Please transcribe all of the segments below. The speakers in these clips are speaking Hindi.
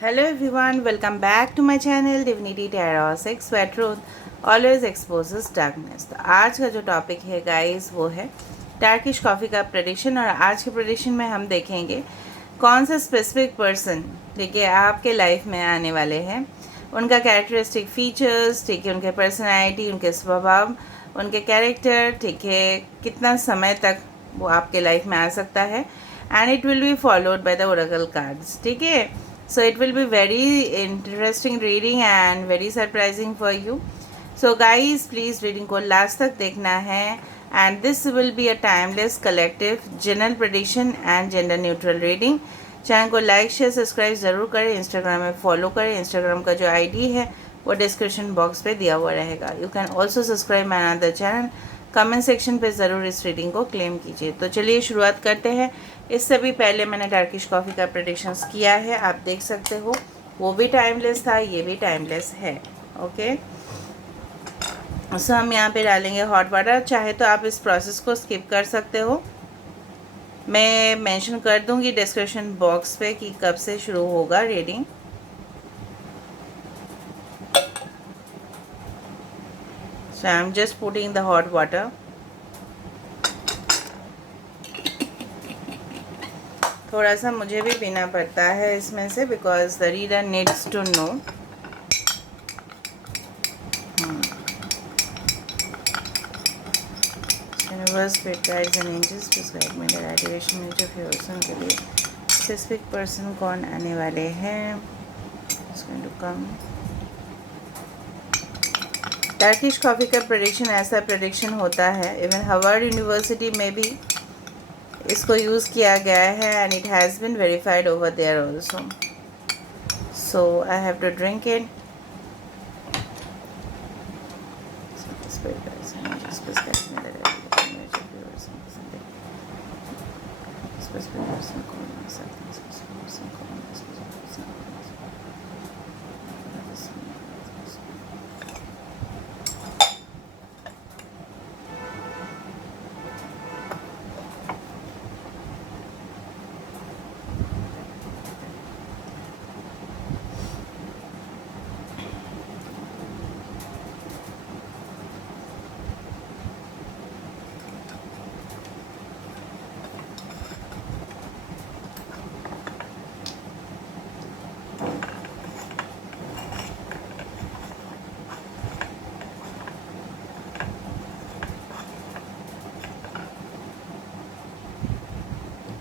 Hello everyone, welcome back to my channel Divinity Tarot 6 where truth always exposes darkness। तो आज का जो टॉपिक है गाइस वो है टर्किश कॉफ़ी का प्रेडिक्शन। और आज के प्रेडिक्शन में हम देखेंगे कौन सा स्पेसिफिक पर्सन ठीक है आपके लाइफ में आने वाले हैं, उनका कैरेक्टरिस्टिक फीचर्स ठीक है, उनके पर्सनैलिटी, उनके स्वभाव, उनके कैरेक्टर ठीक है, कितना समय तक वो आपके लाइफ में आ सकता है। And it will be followed by the Oracle cards ठीक है। So it will be very interesting reading and very surprising for you. So guys, please reading को लास्ट तक देखना है। And this will be a timeless collective general prediction and gender neutral reading. Channel को लाइक शेयर सब्सक्राइब ज़रूर करें, इंस्टाग्राम में फॉलो करें। इंस्टाग्राम का जो आईडी है वो डिस्क्रिप्शन बॉक्स पे दिया हुआ रहेगा। You can also subscribe my another channel. Comment section पे ज़रूर इस रीडिंग को क्लेम कीजिए। तो चलिए शुरुआत करते हैं। इससे भी पहले मैंने टर्किश कॉफ़ी का प्रेडिक्शंस किया है, आप देख सकते हो। वो भी टाइमलेस था, ये भी टाइमलेस है। ओके, सो हम यहाँ पे डालेंगे हॉट वाटर। चाहे तो आप इस प्रोसेस को स्किप कर सकते हो, मैं मेंशन कर दूँगी डिस्क्रिप्शन बॉक्स पे कि कब से शुरू होगा reading. So I am just putting the hot water. थोड़ा सा मुझे भी पीना पड़ता है इसमें से, because the reader needs to know. Universe spirit guides and angels please guide me the right direction में जो पर्सन के लिए स्पेसिफिक पर्सन कौन आने वाले हैं। टर्किश कॉफ़ी का प्रेडिक्शन ऐसा प्रेडिक्शन होता है, इवन हार्वर्ड यूनिवर्सिटी में भी इसको यूज़ किया गया है and it has been verified over there also. So I have to drink it.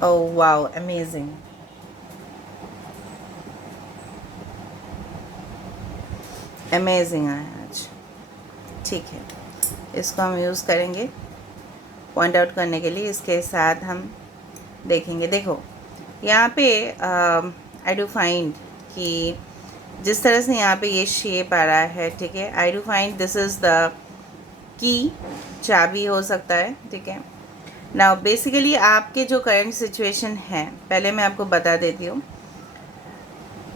Oh wow, amazing. Amazing है आज। ठीक है, इसको हम यूज़ करेंगे पॉइंट आउट करने के लिए। इसके साथ हम देखेंगे, देखो यहाँ पे आई डू फाइंड कि जिस तरह से यहाँ पे ये शेप आ रहा है ठीक है, आई do find this is the key, चाबी हो सकता है ठीक है। नाउ बेसिकली आपके जो करंट सिचुएशन है, पहले मैं आपको बता देती हूँ,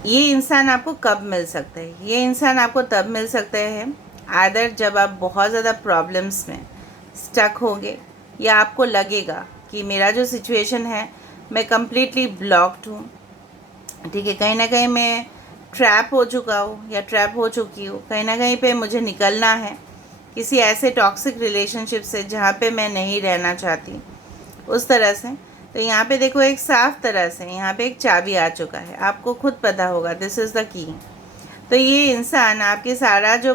ये इंसान आपको कब मिल सकता है। ये इंसान आपको तब मिल सकते हैं आदर जब आप बहुत ज़्यादा प्रॉब्लम्स में स्टक होंगे, या आपको लगेगा कि मेरा जो सिचुएशन है मैं कम्प्लीटली ब्लॉक्ड हूँ ठीक है, कहीं ना कहीं मैं ट्रैप हो चुका हूँ या ट्रैप हो चुकी हूँ, कहीं ना कहीं पे मुझे निकलना है किसी ऐसे टॉक्सिक रिलेशनशिप से जहाँ पे मैं नहीं रहना चाहती, उस तरह से। तो यहाँ पे देखो एक साफ तरह से यहाँ पे एक चाबी आ चुका है, आपको खुद पता होगा दिस इज़ द की। तो ये इंसान आपके सारा जो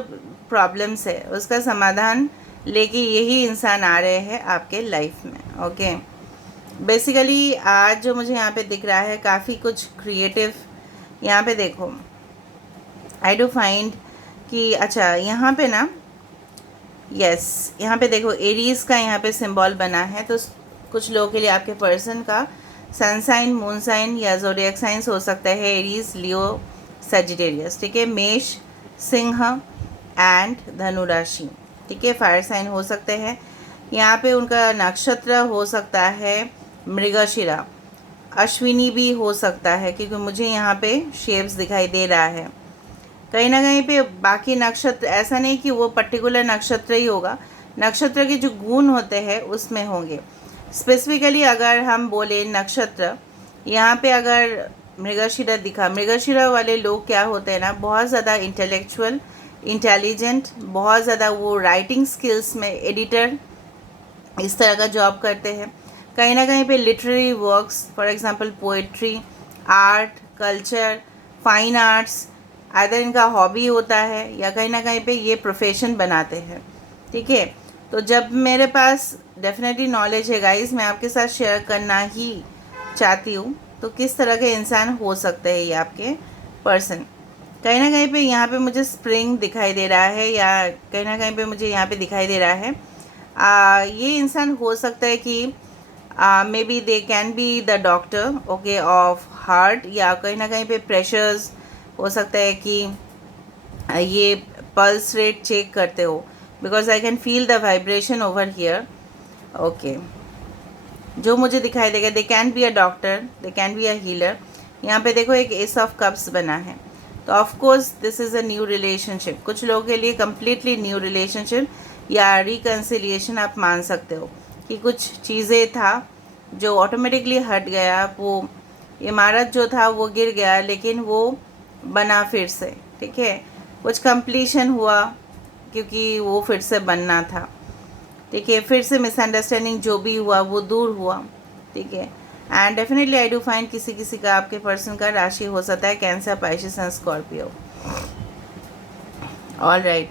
प्रॉब्लम्स है उसका समाधान लेके यही इंसान आ रहे हैं आपके लाइफ में। ओके, बेसिकली आज जो मुझे यहाँ पे दिख रहा है काफ़ी कुछ क्रिएटिव। यहाँ पे देखो आई डू फाइंड कि अच्छा यहाँ पे ना, यस यहाँ पे देखो एरीज का यहाँ पे सिंबल बना है। तो कुछ लोगों के लिए आपके पर्सन का सन साइन, मून साइन या ज़ोडिएक साइंस हो सकता है एरीज, लियो, सजिटेरियस ठीक है, मेष, सिंह एंड धनु राशि ठीक है, फायर साइन हो सकते हैं। यहाँ पे उनका नक्षत्र हो सकता है मृगशिरा, अश्विनी भी हो सकता है क्योंकि मुझे यहाँ पे शेप्स दिखाई दे रहा है। कहीं ना कहीं पे बाकी नक्षत्र, ऐसा नहीं कि वो पर्टिकुलर नक्षत्र ही होगा, नक्षत्र के जो गुण होते हैं उसमें होंगे। स्पेसिफिकली अगर हम बोले नक्षत्र, यहाँ पे अगर मृगशिरा दिखा। मृगशिरा वाले लोग क्या होते हैं ना, बहुत ज़्यादा इंटेलेक्चुअल, इंटेलिजेंट, बहुत ज़्यादा वो राइटिंग स्किल्स में एडिटर इस तरह का जॉब करते हैं। कहीं ना कहीं पे literary works, for example poetry, art, culture, fine arts, either इनका हॉबी होता है या कहीं ना कहीं पे ये प्रोफेशन बनाते हैं। ठीक है, तो जब मेरे पास डेफिनेटली नॉलेज है गाइस, मैं आपके साथ शेयर करना ही चाहती हूँ। तो किस तरह के इंसान हो सकते हैं ये आपके पर्सन। कहीं ना कहीं पे यहाँ पे मुझे स्प्रिंग दिखाई दे रहा है, या कहीं ना कहीं पे मुझे यहाँ पे दिखाई दे रहा है ये इंसान हो सकता है कि may be they can be the doctor okay of heart, या कहीं ना कहीं पे प्रेशर्स हो सकता है कि ये पल्स रेट चेक करते हो, because I can feel the vibration over here. Okay, जो मुझे दिखाई देगा, दे can be a doctor, they can be a healer. यहाँ पे देखो एक एस ऑफ कप्स बना है, तो of course this is a new relationship. कुछ लोगों के लिए कम्प्लीटली न्यू रिलेशनशिप या रिकन्सिलिएशन आप मान सकते हो कि कुछ चीज़ें था जो ऑटोमेटिकली हट गया, वो इमारत जो था वो गिर गया लेकिन वो बना फिर से। ठीक है, कुछ कंप्लीशन हुआ क्योंकि वो फिर से बनना था। ठीक है, फिर से मिसअंडरस्टैंडिंग जो भी हुआ वो दूर हुआ। ठीक है, and definitely I do find किसी किसी का, आपके पर्सन का राशि हो सकता है cancer, Pisces and Scorpio. All right,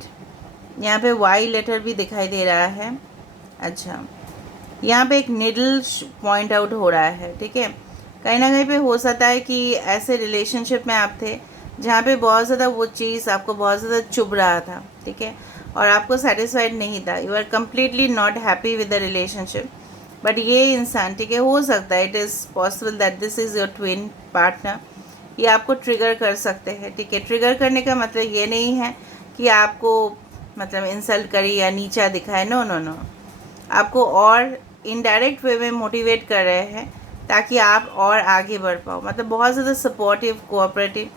यहाँ पे वाई लेटर भी दिखाई दे रहा है। अच्छा, यहाँ पे एक निडल पॉइंट आउट हो रहा है। ठीक है, कहीं ना कहीं पे हो सकता है कि ऐसे रिलेशनशिप में आप थे जहाँ पे बहुत ज़्यादा वो चीज़ आपको बहुत ज़्यादा चुभ रहा था। ठीक है, और आपको सेटिस्फाइड नहीं था, you are completely not happy with the relationship. But ये इंसान, ठीक है, हो सकता है it is possible that this is your twin partner, ये आपको ट्रिगर कर सकते हैं। ठीक है, ट्रिगर करने का मतलब ये नहीं है कि आपको मतलब इंसल्ट करे या नीचा दिखाए, नो नो नो, आपको और इनडायरेक्ट वे में मोटिवेट कर रहे हैं ताकि आप और आगे बढ़ पाओ। मतलब बहुत ज़्यादा सपोर्टिव, कोऑपरेटिव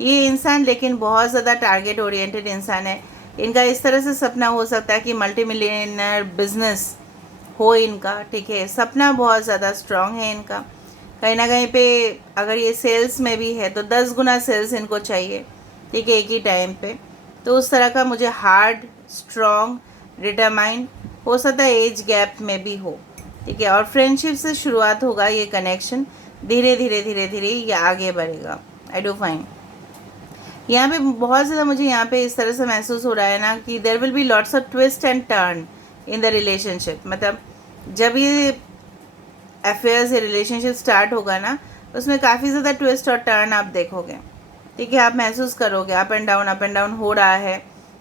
ये इंसान, लेकिन बहुत ज़्यादा टारगेट ओरिएंटेड इंसान है। इनका इस तरह से सपना हो सकता है कि मल्टी मिलियनर बिजनेस हो इनका। ठीक है, सपना बहुत ज़्यादा स्ट्रांग है इनका। कहीं ना कहीं पे अगर ये सेल्स में भी है तो 10 गुना सेल्स इनको चाहिए। ठीक है, एक ही टाइम पे। तो उस तरह का मुझे हार्ड, स्ट्रांग, डिटरमाइंड हो सकता है, एज गैप में भी हो। ठीक है, और फ्रेंडशिप से शुरुआत होगा ये कनेक्शन, धीरे धीरे धीरे धीरे ये आगे बढ़ेगा। आई डू फाइन यहाँ पे बहुत ज़्यादा मुझे यहाँ पे इस तरह से महसूस हो रहा है ना कि there will be lots of twist and turn in the relationship. मतलब जब ये अफेयर्स या रिलेशनशिप स्टार्ट होगा ना, उसमें काफ़ी ज़्यादा ट्विस्ट और टर्न आप देखोगे। ठीक है, आप महसूस करोगे अप एंड डाउन हो रहा है।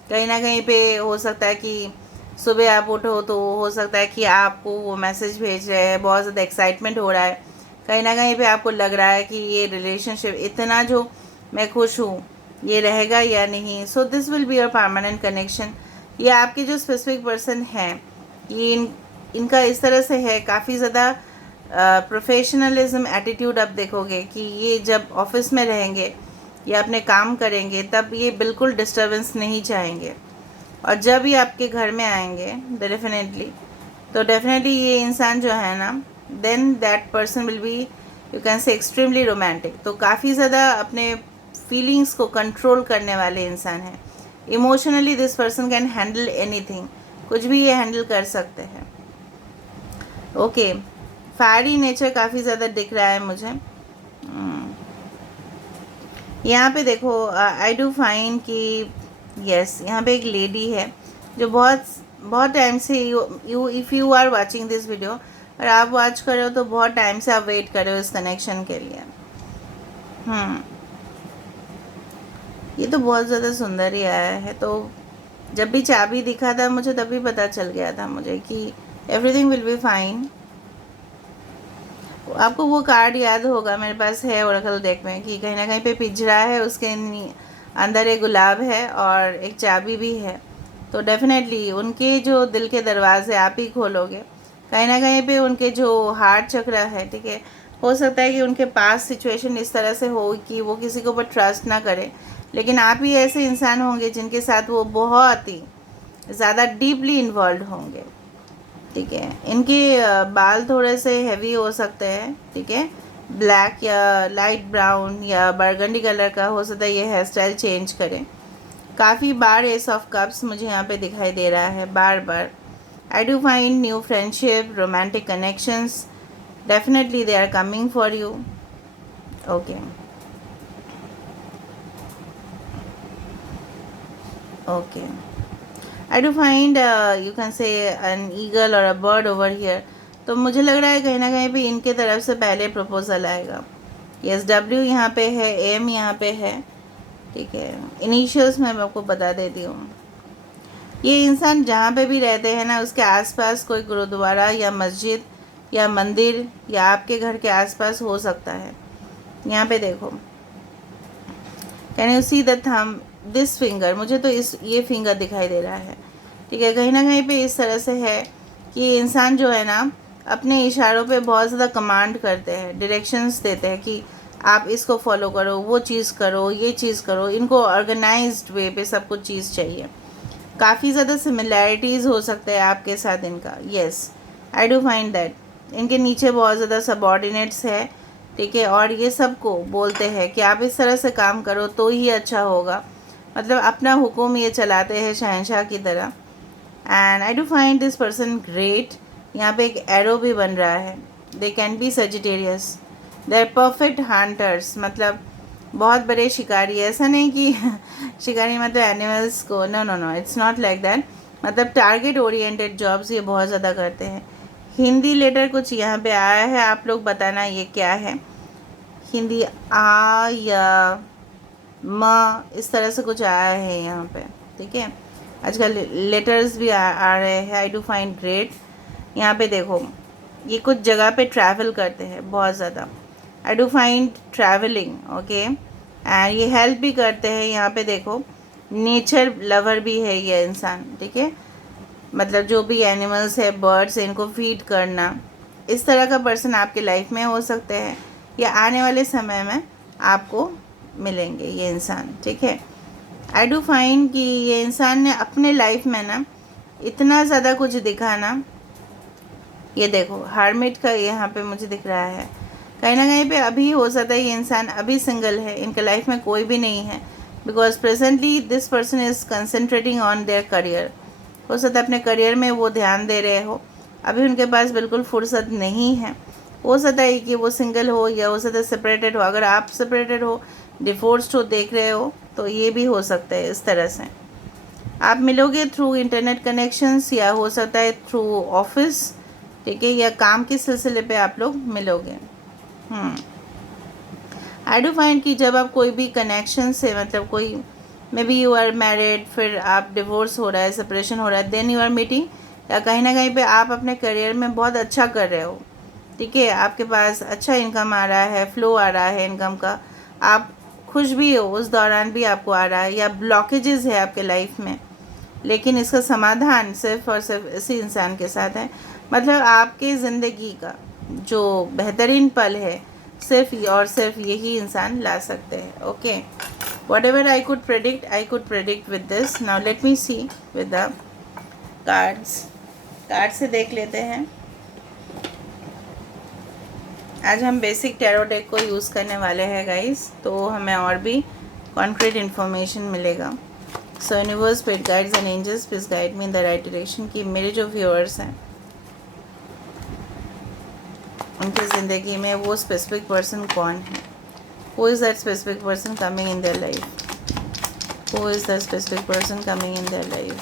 कहीं ना कहीं पे हो सकता है कि सुबह आप उठो तो हो सकता है कि आपको वो मैसेज भेज रहे हैं, बहुत ज़्यादा एक्साइटमेंट हो रहा है। कहीं ना कहीं पे आपको लग रहा है कि ये रिलेशनशिप इतना जो मैं खुश हूँ ये रहेगा या नहीं। So this will be your permanent connection. ये आपके जो स्पेसिफिक पर्सन हैं, ये इनका इस तरह से है, काफ़ी ज़्यादा प्रोफेशनलिज्म एटीट्यूड आप देखोगे कि ये जब ऑफिस में रहेंगे या अपने काम करेंगे तब ये बिल्कुल डिस्टर्बेंस नहीं चाहेंगे, और जब ये आपके घर में आएंगे डेफिनेटली ये इंसान जो है ना, then that person will be, you can say, extremely romantic. तो काफ़ी ज़्यादा अपने फीलिंग्स को कंट्रोल करने वाले इंसान हैं। Emotionally this person can handle anything, कुछ भी ये हैंडल कर सकते हैं। ओके, फायरी नेचर काफ़ी ज़्यादा दिख रहा है मुझे। यहाँ पे देखो आई डू फाइंड कि यस, यहाँ पे एक लेडी है जो बहुत बहुत टाइम से, you if you are watching this video, और आप वॉच कर रहे हो तो बहुत टाइम से आप वेट कर रहे हो इस कनेक्शन के लिए। ये तो बहुत ज़्यादा सुंदर ही आया है। तो जब भी चाबी दिखा था मुझे तभी पता चल गया था मुझे कि एवरीथिंग विल बी फाइन। आपको वो कार्ड याद होगा, मेरे पास है ओरेकल डेक में, कि कहीं ना कहीं पे पिंजरा है, उसके अंदर एक गुलाब है और एक चाबी भी है। तो डेफिनेटली उनके जो दिल के दरवाजे आप ही खोलोगे। कहीं ना कहीं पे उनके जो हार्ट चक्र है, ठीक है, हो सकता है कि उनके पास सिचुएशन इस तरह से हो कि वो किसी के ऊपर ट्रस्ट ना करे, लेकिन आप ही ऐसे इंसान होंगे जिनके साथ वो बहुत ही ज़्यादा डीपली इन्वॉल्व होंगे। ठीक है, इनके बाल थोड़े से हैवी हो सकते हैं। ठीक है, ब्लैक या लाइट ब्राउन या बर्गंडी कलर का, हो सकता है ये हेयर स्टाइल चेंज करें। काफ़ी बार एस ऑफ कप्स मुझे यहाँ पे दिखाई दे रहा है, बार बार। I do find new friendship, romantic connections, definitely they are coming for you. Okay okay, I do find you can say an eagle और अ बर्ड ओवर हियर। तो मुझे लग रहा है कहीं ना कहीं भी इनके तरफ से पहले प्रपोजल आएगा। यस, डब्ल्यू यहाँ पे है, एम यहाँ पे है, ठीक है। इनिशियल्स मैं आपको बता देती हूँ। ये इंसान जहाँ पे भी रहते हैं ना, उसके आसपास कोई गुरुद्वारा या मस्जिद या मंदिर या आपके घर के आसपास हो सकता है। यहाँ पे देखो, can you see the thumb, this finger, मुझे तो ये फिंगर दिखाई दे रहा है, ठीक है। कहीं ना कहीं पे इस तरह से है कि इंसान जो है ना, अपने इशारों पे बहुत ज़्यादा कमांड करते हैं, डायरेक्शंस देते हैं कि आप इसको फॉलो करो, वो चीज़ करो, ये चीज़ करो। इनको ऑर्गेनाइज्ड वे पे सब कुछ चीज़ चाहिए। काफ़ी ज़्यादा सिमिलैरिटीज़ हो सकता है आपके साथ इनका। Yes, I do find that. इनके नीचे बहुत ज़्यादा सबऑर्डिनेट्स है, ठीक है। और ये सबको बोलते हैं कि आप इस तरह से काम करो तो ही अच्छा होगा, मतलब अपना हुक्म ये चलाते हैं शहंशाह की तरह। And I do find this person great. यहाँ पे एक एरो भी बन रहा है। They can be Sagittarius, they are perfect hunters, मतलब बहुत बड़े शिकारी। ऐसा नहीं कि शिकारी मतलब एनिमल्स को, no no no, it's not like that. मतलब टारगेट ओरिएंटेड जॉब्स ये बहुत ज़्यादा करते हैं। हिंदी लेटर कुछ यहाँ पे आया है, आप लोग बताना ये क्या है। हिंदी आ या म, इस तरह से कुछ आया है यहाँ पे, ठीक है। आजकल लेटर्स भी आ रहे हैं। आई डू फाइंड ग्रेट। यहाँ पे देखो, ये कुछ जगह पे ट्रैवल करते हैं बहुत ज़्यादा। आई do find travelling, okay. And ये हेल्प भी करते हैं। यहाँ पे देखो, नेचर लवर भी है ये इंसान, ठीक है। मतलब जो भी एनिमल्स है, बर्ड्स है, इनको फीड करना, इस तरह का पर्सन आपके लाइफ में हो सकते हैं या आने वाले समय में आपको मिलेंगे ये इंसान, ठीक है। आई डू फाइंड कि ये इंसान ने अपने लाइफ में ना इतना ज़्यादा कुछ दिखा ना। ये देखो, हार्मिट का यहाँ पे मुझे दिख रहा है। कहीं ना कहीं पे अभी हो सकता है ये इंसान अभी सिंगल है, इनके लाइफ में कोई भी नहीं है, because presently this person is concentrating on their career. हो सकता है अपने करियर में वो ध्यान दे रहे हो, अभी उनके पास बिल्कुल फुर्सत नहीं है। हो सकता है कि वो सिंगल हो या हो सकता है सेपरेटेड हो। अगर आप सेपरेटेड हो, डिवोर्स्ड हो, देख रहे हो, तो ये भी हो सकता है इस तरह से। आप मिलोगे थ्रू इंटरनेट कनेक्शंस या हो सकता है थ्रू ऑफिस, ठीक है, या काम के सिलसिले पे आप लोग मिलोगे। आई डू फाइंड कि जब आप कोई भी कनेक्शन से, मतलब कोई maybe you are married, फिर आप डिवोर्स हो रहा है, सेपरेशन हो रहा है, देन यू आर मीटिंग, या कहीं ना कहीं पे आप अपने करियर में बहुत अच्छा कर रहे हो, ठीक है। आपके पास अच्छा इनकम आ रहा है, फ्लो आ रहा है इनकम का, आप खुश भी हो, उस दौरान भी आपको आ रहा है, या ब्लॉकेजेस है आपके लाइफ में, लेकिन इसका समाधान सिर्फ और सिर्फ इसी इंसान के साथ है। मतलब आपके ज़िंदगी का जो बेहतरीन पल है, सिर्फ और सिर्फ यही इंसान ला सकते हैं। Okay, whatever I could predict with this. Now let me see with the cards. Card से देख लेते हैं। आज हम बेसिक टैरो डेक को यूज़ करने वाले हैं गाइस, तो हमें और भी कॉन्क्रीट इन्फॉर्मेशन मिलेगा। So universe, spirit guides and angels, please guide me in the right direction. कि मेरे जो व्यूअर्स हैं उनकी ज़िंदगी में वो स्पेसिफिक पर्सन कौन है, who is that specific person coming in their life, who is that specific person coming in their life,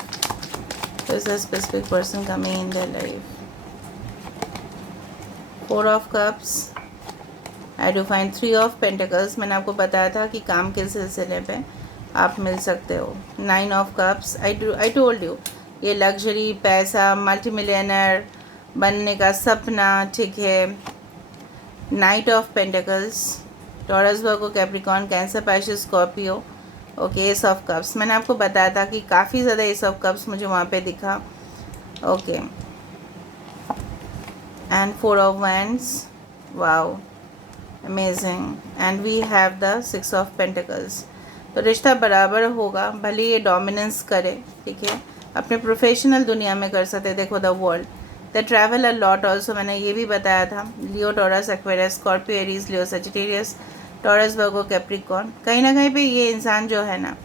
who is that specific person coming in their life. 4 of cups, I do find 3 of pentacles. मैंने आपको बताया था कि काम के सिलसिले पे आप मिल सकते हो। 9 of cups, I told you, ये लग्जरी, पैसा, मल्टी मिलियनर बनने का सपना, ठीक है। Night of pentacles, taurus, Virgo, Capricorn, cancer, Pisces, Scorpio, okay. S of cups, मैंने आपको बताया था कि काफ़ी ज़्यादा एस ऑफ कप्स मुझे वहाँ पे दिखा, okay. And 4 of wands, wow, amazing. And we have the 6 of pentacles. तो रिश्ता बराबर होगा, भले ये डोमिनेंस करे, ठीक है, अपने प्रोफेशनल दुनिया में कर सकते। देखो the world, the travel a lot also, मैंने ये भी बताया था। लियो, टॉरस, एक्वेरियस, स्कॉर्पियो, एरीज, लियो, सजिटेरियस, टॉरस, वर्गो, कैप्रिकॉर्न। कहीं ना कहीं पे ये इंसान जो है ना,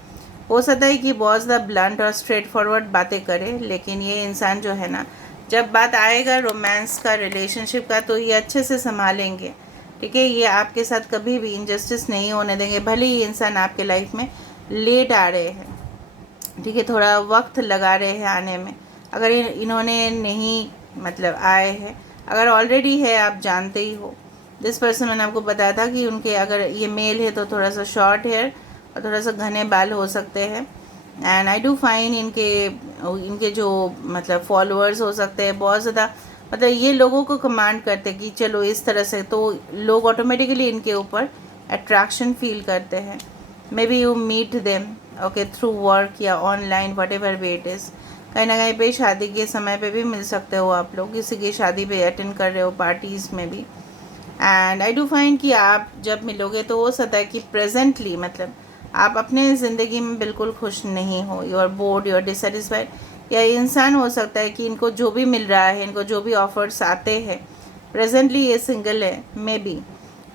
हो सकता है कि बहुत ज़्यादा ब्लंट और स्ट्रेट फॉरवर्ड बातें करे, लेकिन ये इंसान जो है ना, जब बात आएगा रोमांस का, रिलेशनशिप का, तो ये अच्छे से संभालेंगे। ठीक है, ये आपके साथ कभी भी इनजस्टिस नहीं होने देंगे, भले ही इंसान आपके लाइफ में लेट आ रहे हैं। ठीक है, थोड़ा वक्त लगा रहे हैं आने में। अगर इन्होंने नहीं मतलब आए हैं, अगर ऑलरेडी है, आप जानते ही हो दिस पर्सन, मैंने आपको बताया था कि उनके, अगर ये मेल है तो थोड़ा सा शॉर्ट हेयर और थोड़ा सा घने बाल हो सकते हैं। एंड आई डू फाइन इनके जो मतलब फॉलोअर्स हो सकते हैं बहुत ज़्यादा, मतलब ये लोगों को कमांड करते हैं कि चलो इस तरह से, तो लोग ऑटोमेटिकली इनके ऊपर अट्रैक्शन फील करते हैं। Maybe you meet them okay through work या online, whatever way it is. कहीं ना कहीं पे शादी के समय पे भी मिल सकते हो आप लोग, किसी की शादी पे अटेंड कर रहे हो, पार्टीज़ में भी। एंड आई डू फाइंड कि आप जब मिलोगे तो हो सकता है कि प्रेजेंटली मतलब आप अपने ज़िंदगी में बिल्कुल खुश नहीं हो, you are bored, you are dissatisfied. या इंसान हो सकता है कि इनको जो भी मिल रहा है, इनको जो भी ऑफर्स आते हैं, प्रेजेंटली ये सिंगल है, मे बी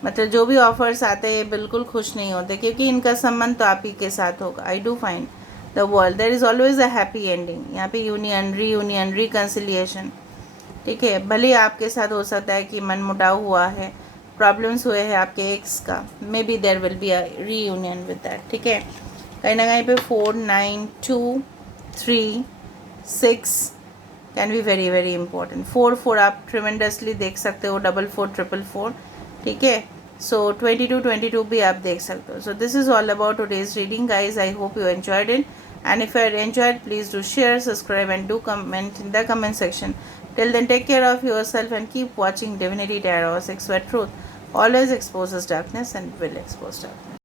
मतलब जो भी ऑफर्स आते हैं बिल्कुल खुश नहीं होते, क्योंकि इनका संबंध तो आप ही के साथ होगा। I do find the world there is always a happy ending. यहाँ पे यूनियन, रीयूनियन, रिकन्सिलिएशन। ठीक है, भले आपके साथ हो सकता है कि मनमुटाव हुआ है, प्रॉब्लम्स हुए हैं आपके एक्स का, may be there will be a reunion with that. ठीक है, कहीं ना कहीं पे 4, 9, 2, 3, 6 can be very very important. 4 आप ट्रिमेंडसली देख सकते हो, 4 4 ठीक है। सो 22 भी आप देख सकते हो। So this is all about today's reading guys. I hope you enjoyed it, and if you enjoyed, please do share, subscribe and do comment in the comment section. Till then, take care of yourself and keep watching Divinity Tarot 6 where truth always exposes darkness and will expose darkness.